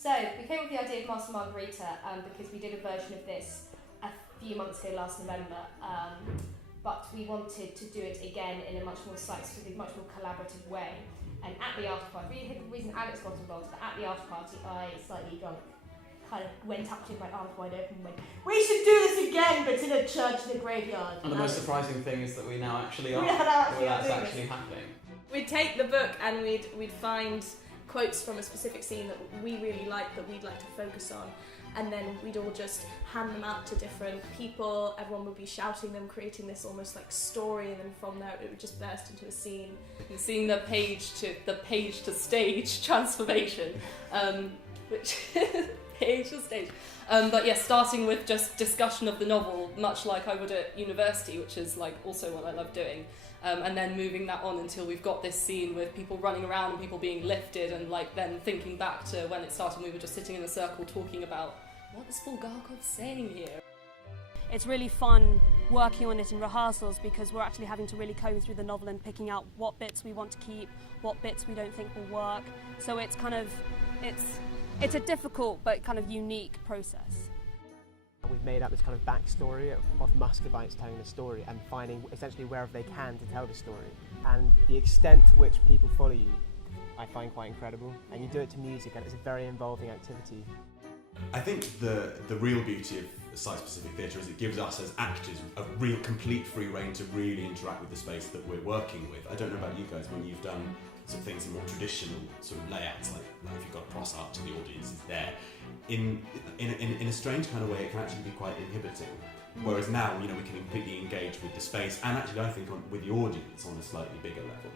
So we came up with the idea of Master Margarita because we did a version of this a few months ago last November, but we wanted to do it again in a much more site-specific, much more collaborative way. And at the after party, really the reason Alex got involved, but at the after party I, slightly drunk, kind of went up to him, my arms wide open and went, "We should do this again, but in a church in a graveyard." And the most surprising thing is that we now actually are. That's actually happening. We'd take the book and we'd find quotes from a specific scene that we really like, that we'd like to focus on, and then we'd all just hand them out to different people. Everyone would be shouting them, creating this almost like story, and then from there it would just burst into a scene. Seeing the page to stage transformation, which page to stage. But yeah, starting with just discussion of the novel, much like I would at university, which is like also what I love doing. And then moving that on until we've got this scene with people running around and people being lifted, and like then thinking back to when it started and we were just sitting in a circle talking about what is Bulgakov saying here. It's really fun working on it in rehearsals because we're actually having to really comb through the novel and picking out what bits we want to keep, what bits we don't think will work. So it's kind of, it's a difficult but kind of unique process. We've made up this kind of backstory of Muscovites telling the story and finding essentially wherever they can to tell the story. And the extent to which people follow you, I find quite incredible. And you do it to music, and it's a very involving activity. I think the real beauty of site-specific theatre is it gives us as actors a real complete free rein to really interact with the space that we're working with. I don't know about you guys, when you've done some things in more traditional sort of layouts, like if you've got a cross arch, the audience is there. In a strange kind of way, it can actually be quite inhibiting. Whereas now, we can completely engage with the space, and actually, I think with the audience on a slightly bigger level.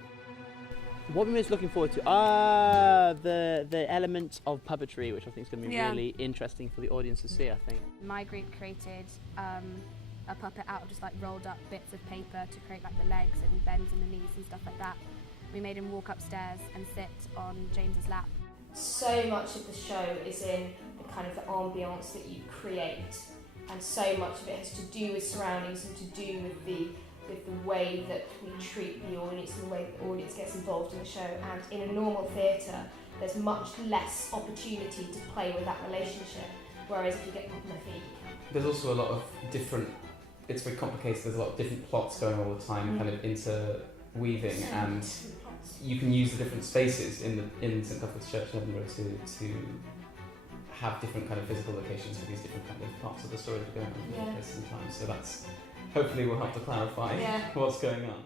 What we're most looking forward to are the elements of puppetry, which I think is going to be really interesting for the audience to see, I think. My group created a puppet out of just like rolled up bits of paper to create like the legs and bends in the knees and stuff like that. We made him walk upstairs and sit on James's lap. So much of the show is in the kind of the ambience that you create, and so much of it has to do with surroundings and to do with the way that we treat the audience and the way that the audience gets involved in the show. And in a normal theatre, there's much less opportunity to play with that relationship, whereas if you get people on their feet. There's also a lot of different, it's very complicated, there's a lot of different plots going all the time, kind of interweaving, and you can use the different spaces in St Cuthbert's Church in Edinburgh to have different kind of physical locations for these different kind of parts of the story that are going on at different places and times. So that's, hopefully will help to clarify what's going on.